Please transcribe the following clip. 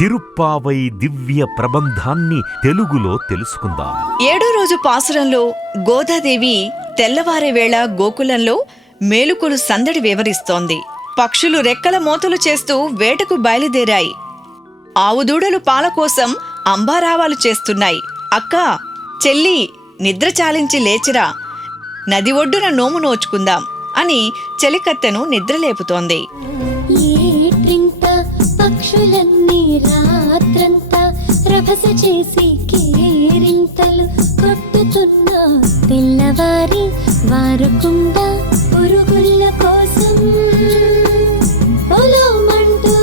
తిరుప్పావై దివ్య ప్రబంధాన్ని తెలుగులో తెలుసుకుందాం. ఏడో రోజు పాసురంలో గోదాదేవి తెల్లవారే వేళ గోకులంలో మేలుకొలు సందడి వివరిస్తోంది. పక్షులు రెక్కల మోతలు చేస్తూ వేటకు బయలుదేరాయి. ఆవుదూడలు పాల కోసం అంబారావాలు చేస్తున్నాయి. అక్కా చెల్లి నిద్ర చాలించి లేచిరా. నది ఒడ్డున నోము నోచుకుందాం అని చెలికత్తెను నిద్రలేపుతోంది. పక్షులన్నీ రాత్రంతా రభస చేసి కేరింతలు కొట్టుతున్నా తెల్లవారి వారకుండా పురుగుల కోసం. పొలమంటూ